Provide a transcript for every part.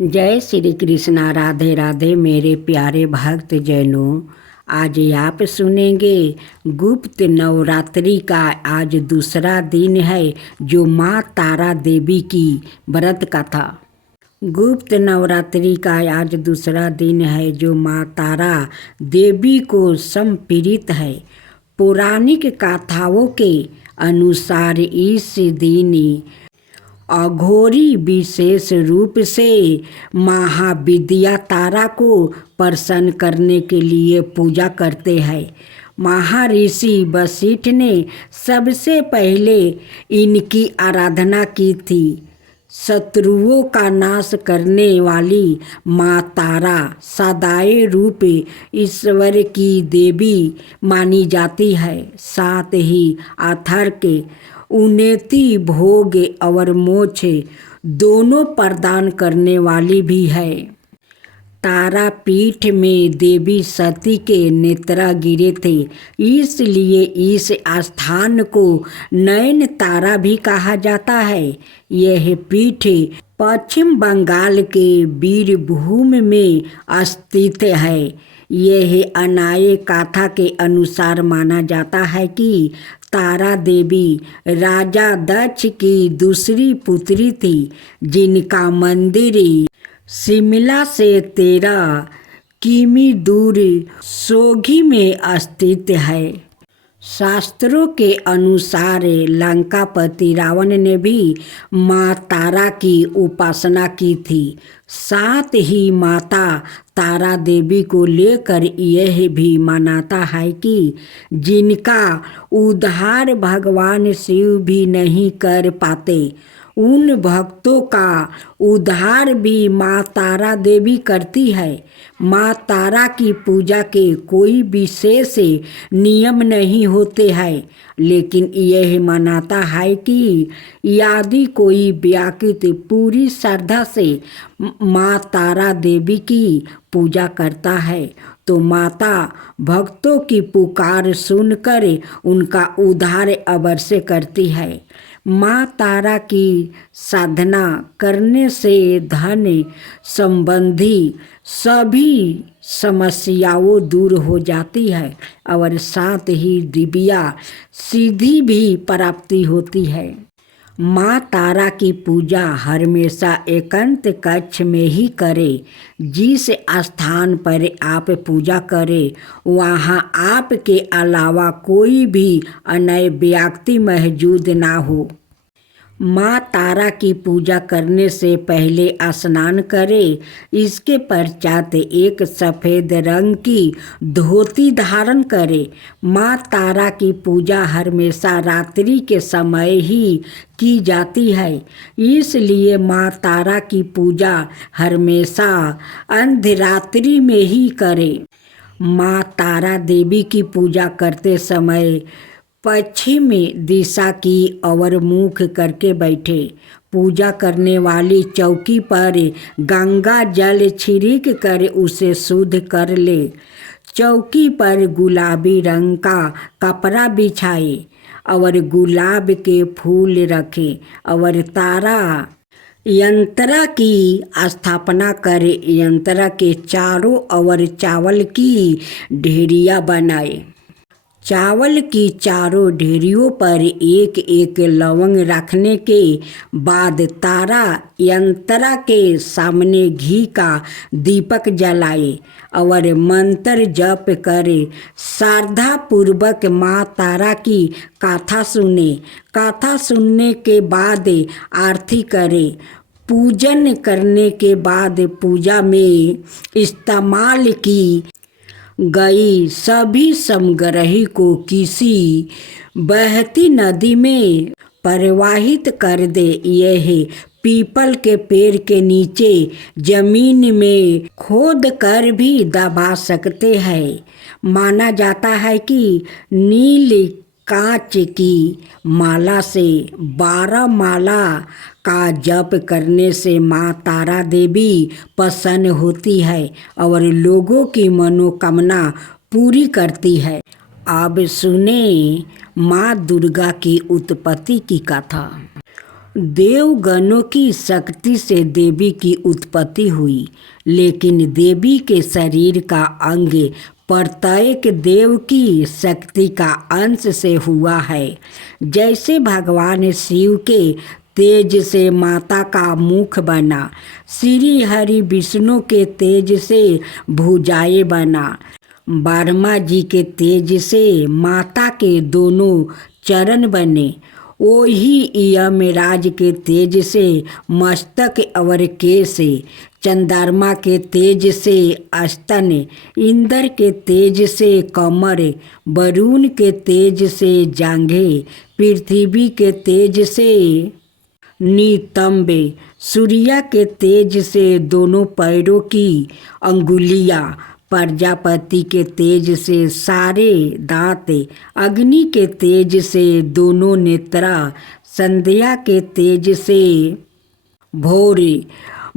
जय श्री कृष्णा। राधे राधे मेरे प्यारे भक्त जैनों। आज आप सुनेंगे गुप्त नवरात्रि का आज दूसरा दिन है जो माँ तारा देवी की व्रत कथा। गुप्त नवरात्रि का आज दूसरा दिन है जो माँ तारा देवी को समर्पित है। पौराणिक कथाओं के अनुसार इस दिन अघोरी विशेष रूप से महाविद्या तारा को प्रसन्न करने के लिए पूजा करते हैं। महर्षि वशिष्ठ ने सबसे पहले इनकी आराधना की थी। शत्रुओं का नाश करने वाली माँ तारा सदाए रूप ईश्वर की देवी मानी जाती है। साथ ही अथर्क उन्नति भोग और मोक्ष दोनों प्रदान करने वाली भी है। तारापीठ में देवी सती के नेत्र गिरे थे, इसलिए इस स्थान को नयन तारा भी कहा जाता है। यह पीठ पश्चिम बंगाल के बीरभूम में स्थित है। यह अनाय कथा के अनुसार माना जाता है कि तारा देवी राजा दक्ष की दूसरी पुत्री थी, जिनका मंदिर शिमला से 13 किमी दूर सोगी में स्थित है। शास्त्रों के अनुसार लंकापति रावण ने भी माँ तारा की उपासना की थी। साथ ही माता तारा देवी को लेकर यह भी मानता है कि जिनका उद्धार भगवान शिव भी नहीं कर पाते, उन भक्तों का उद्धार भी माँ तारा देवी करती है। माँ तारा की पूजा के कोई विशेष नियम नहीं होते हैं, लेकिन यह मानता है कि यदि कोई व्यक्ति पूरी श्रद्धा से माँ तारा देवी की पूजा करता है तो माता भक्तों की पुकार सुनकर उनका उद्धार अवश्य करती है। माँ तारा की साधना करने से धन संबंधी सभी समस्याओं दूर हो जाती है और साथ ही दिव्या सिद्धि भी प्राप्ति होती है। माँ तारा की पूजा हमेशा एकांत कक्ष में ही करें। जिस स्थान पर आप पूजा करें वहाँ आपके अलावा कोई भी अन्य व्यक्ति मौजूद ना हो। माँ तारा की पूजा करने से पहले स्नान करें। इसके पश्चात एक सफ़ेद रंग की धोती धारण करें। माँ तारा की पूजा हमेशा रात्रि के समय ही की जाती है, इसलिए माँ तारा की पूजा हमेशा अर्धरात्रि में ही करें। माँ तारा देवी की पूजा करते समय पश्चिम दिशा की ओर मुख करके बैठे। पूजा करने वाली चौकी पर गंगा जल छिड़क कर उसे शुद्ध कर ले। चौकी पर गुलाबी रंग का कपड़ा बिछाए और गुलाब के फूल रखे और तारा यंत्र की स्थापना करे। यंत्र के चारों ओर चावल की ढेरियाँ बनाए। चावल की चारों ढेरियों पर एक एक लवंग रखने के बाद तारा यंत्र के सामने घी का दीपक जलाए और मंत्र जप करे। श्रद्धा पूर्वक माँ तारा की कथा सुने। कथा सुनने के बाद आरती करे। पूजन करने के बाद पूजा में इस्तेमाल की गई सभी सामग्री को किसी बहती नदी में प्रवाहित कर दे। यह पीपल के पेड़ के नीचे जमीन में खोद कर भी दबा सकते हैं। माना जाता है कि नील कांच की माला से 12 माला का जप करने से माँ तारा देवी प्रसन्न होती है और लोगों की मनोकामना पूरी करती है। अब सुने माँ दुर्गा की उत्पत्ति की कथा। देवगणों की शक्ति से देवी की उत्पत्ति हुई, लेकिन देवी के शरीर का अंग प्रत्येक देव की शक्ति का अंश से हुआ है। जैसे भगवान शिव के तेज से माता का मुख बना, श्री हरि विष्णु के तेज से भुजाएं बना, ब्रह्मा जी के तेज से माता के दोनों चरण बने, वही यमराज के तेज से मस्तक और केश, चंद्रमा के तेज से स्तन, इंद्र के तेज से कमर, वरुण के तेज से जांघें, पृथ्वी के तेज से नितंब, सूर्य के तेज से दोनों पैरों की अंगुलियां, प्रजापति के तेज से सारे दांत, अग्नि के तेज से दोनों नेत्रा, संध्या के तेज से भौर,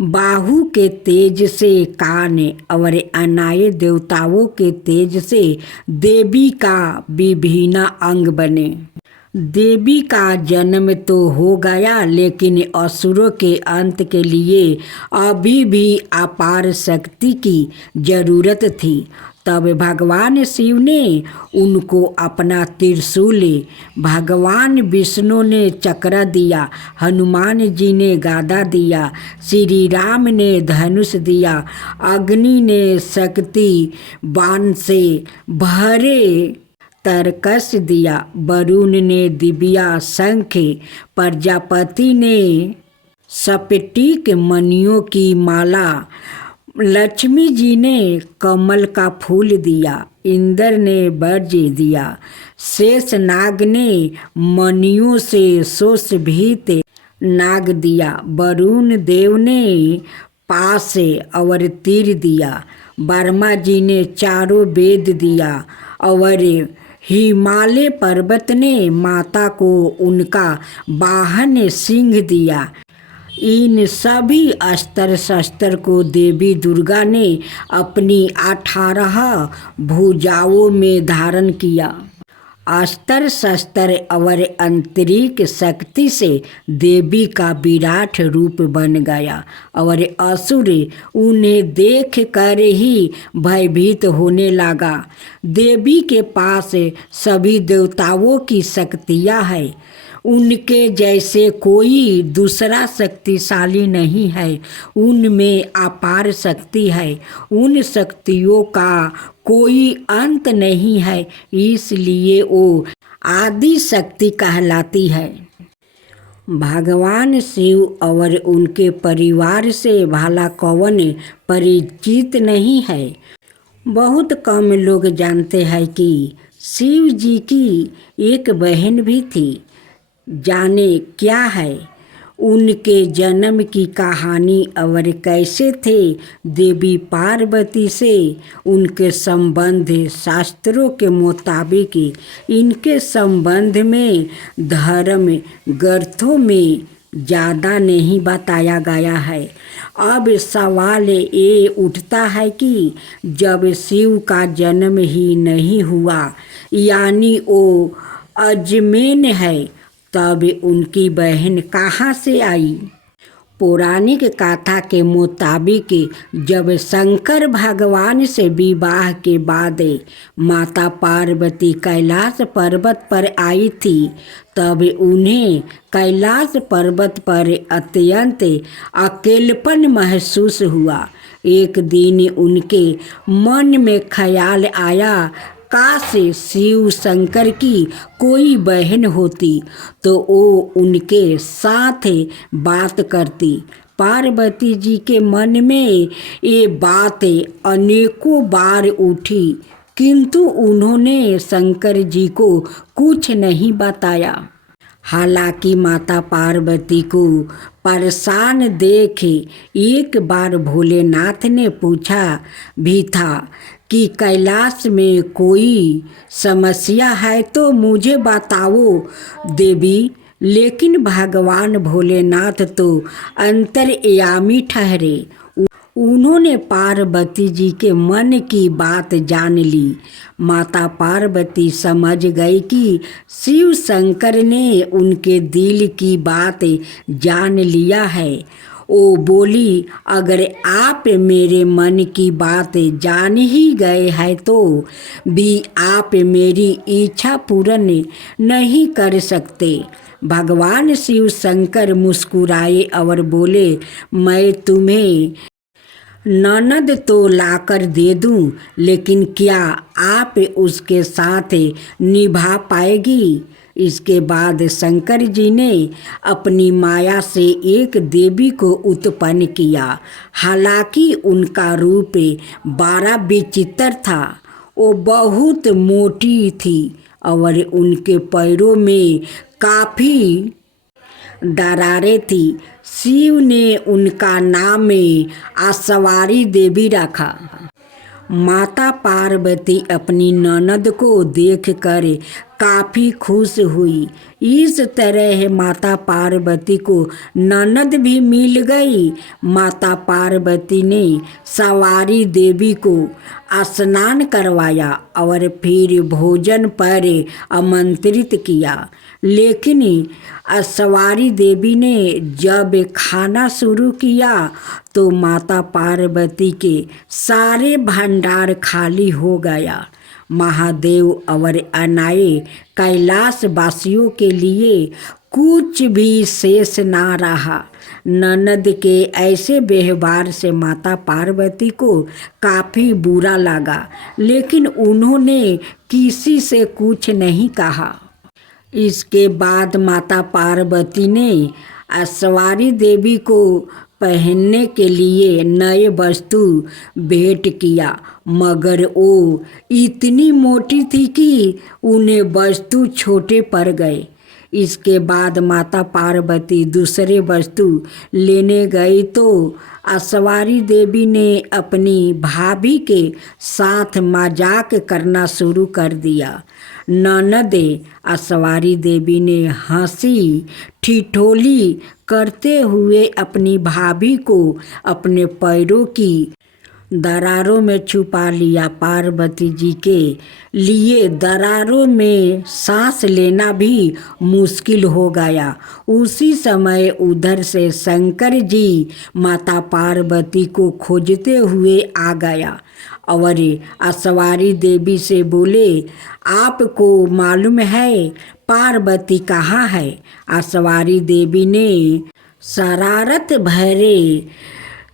बाहु के तेज से कान और अन्य देवताओं के तेज से देवी का विभिन्न अंग बने। देवी का जन्म तो हो गया, लेकिन असुरों के अंत के लिए अभी भी अपार शक्ति की जरूरत थी। तब भगवान शिव ने उनको अपना त्रिशूल, भगवान विष्णु ने चक्र दिया, हनुमान जी ने गदा दिया, श्री राम ने धनुष दिया, अग्नि ने शक्ति बाण से भरे तरकस दिया, वरुण ने दिव्या शंख, प्रजापति ने स्फटिक मणियों की माला, लक्ष्मी जी ने कमल का फूल दिया, इंद्र ने वज्र दिया, शेषनाग ने मणियों से सुशोभित नाग दिया, वरुण देव ने पाश और तीर दिया, ब्रह्मा जी ने चारों वेद दिया और हिमालय पर्वत ने माता को उनका वाहन सिंह दिया। इन सभी अस्त्र शस्त्र को देवी दुर्गा ने अपनी 18 भुजाओं में धारण किया। अस्त्र शस्त्र और आंतरिक शक्ति से देवी का विराट रूप बन गया और असुर उन्हें देख कर ही भयभीत होने लगा। देवी के पास सभी देवताओं की शक्तियाँ हैं, उनके जैसे कोई दूसरा शक्तिशाली नहीं है, उनमें अपार शक्ति है, उन शक्तियों का कोई अंत नहीं है, इसलिए वो आदि शक्ति कहलाती है। भगवान शिव और उनके परिवार से भला कौन परिचित नहीं है। बहुत कम लोग जानते हैं कि शिव जी की एक बहन भी थी। जाने क्या है उनके जन्म की कहानी और कैसे थे देवी पार्वती से उनके संबंध। शास्त्रों के मुताबिक इनके संबंध में धर्म ग्रंथों में ज़्यादा नहीं बताया गया है। अब सवाल ये उठता है कि जब शिव का जन्म ही नहीं हुआ, यानी वो अजमेन है, तब उनकी बहन कहाँ से आई। पौराणिक कथा के मुताबिक जब शंकर भगवान से विवाह के बाद माता पार्वती कैलाश पर्वत पर आई थी, तब उन्हें कैलाश पर्वत पर अत्यंत अकेलापन महसूस हुआ। एक दिन उनके मन में ख्याल आया, काश शिव शंकर की कोई बहन होती तो वो उनके साथ बात करती। पार्वती जी के मन में ये बात अनेकों बार उठी, किंतु उन्होंने शंकर जी को कुछ नहीं बताया। हालांकि माता पार्वती को परेशान देख एक बार भोलेनाथ ने पूछा भी था कि कैलाश में कोई समस्या है तो मुझे बताओ देवी, लेकिन भगवान भोलेनाथ तो अंतर्यामी ठहरे। उन्होंने पार्वती जी के मन की बात जान ली। माता पार्वती समझ गई कि शिव शंकर ने उनके दिल की बात जान लिया है। वो बोली, अगर आप मेरे मन की बात जान ही गए हैं तो भी आप मेरी इच्छा पूर्ण नहीं कर सकते। भगवान शिव शंकर मुस्कुराए और बोले, मैं तुम्हें ननद तो लाकर दे दूं, लेकिन क्या आप उसके साथ निभा पाएगी? इसके बाद शंकर जी ने अपनी माया से एक देवी को उत्पन्न किया। हालांकि उनका रूप बड़ा विचित्र था। वो बहुत मोटी थी और उनके पैरों में काफ़ी दरारें थी। शिव ने उनका नाम आसवारी देवी रखा। माता पार्वती अपनी ननद को देखकर काफ़ी खुश हुई। इस तरह माता पार्वती को ननद भी मिल गई। माता पार्वती ने सवारी देवी को स्नान करवाया और फिर भोजन पर आमंत्रित किया। लेकिन सवारी देवी ने जब खाना शुरू किया तो माता पार्वती के सारे भंडार खाली हो गया। महादेव और अनाए कैलाश वासियों के लिए कुछ भी शेष ना रहा। ननद के ऐसे व्यवहार से माता पार्वती को काफ़ी बुरा लगा, लेकिन उन्होंने किसी से कुछ नहीं कहा। इसके बाद माता पार्वती ने सवारी देवी को पहनने के लिए नए वस्तु भेंट किया, मगर वो इतनी मोटी थी कि उन्हें वस्तु छोटे पड़ गए। इसके बाद माता पार्वती दूसरे वस्तु लेने गई तो सवारी देवी ने अपनी भाभी के साथ मजाक करना शुरू कर दिया। ननद सवारी देवी ने हंसी ठिठोली करते हुए अपनी भाभी को अपने पैरों की दरारों में छुपा लिया। पार्वती जी के लिए दरारों में सांस लेना भी मुश्किल हो गया। उसी समय उधर से शंकर जी माता पार्वती को खोजते हुए आ गया और सवारी देवी से बोले, आपको मालूम है पार्वती कहाँ है? सवारी देवी ने शरारत भरे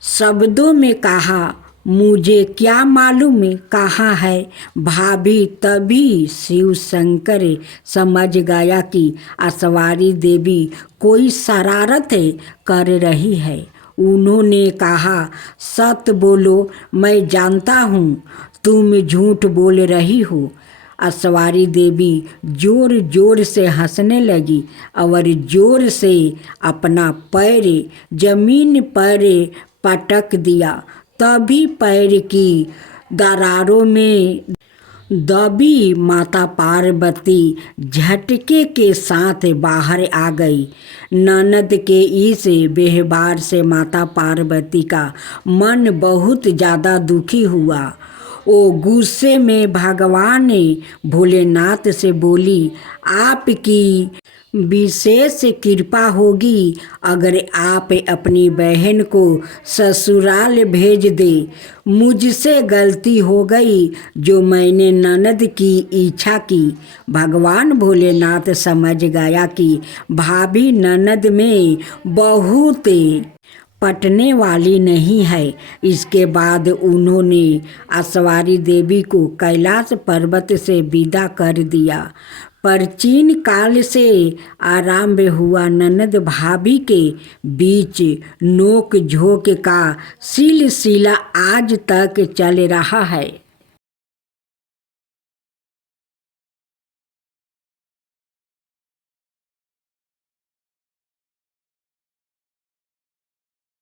शब्दों में कहा, मुझे क्या मालूम कहाँ है भाभी। तभी शिव शंकर समझ गया कि सवारी देवी कोई शरारत कर रही है। उन्होंने कहा, सच बोलो, मैं जानता हूँ तुम झूठ बोल रही हो। सवारी देवी जोर जोर से हंसने लगी और जोर से अपना पैर जमीन पर पटक दिया। तभी पैर की दरारों में दबी माता पार्वती झटके के साथ बाहर आ गई। ननद के इस व्यवहार से माता पार्वती का मन बहुत ज़्यादा दुखी हुआ। वो गुस्से में भगवान भोलेनाथ से बोली, आपकी विशेष कृपा होगी अगर आप अपनी बहन को ससुराल भेज दे। मुझसे गलती हो गई जो मैंने ननद की इच्छा की। भगवान भोलेनाथ समझ गया कि भाभी ननद में बहुत पटने वाली नहीं है। इसके बाद उन्होंने सवारी देवी को कैलाश पर्वत से विदा कर दिया। प्राचीन काल से आरंभ हुआ ननद भाभी के बीच नोक झोंक का सिलसिला आज तक चल रहा है।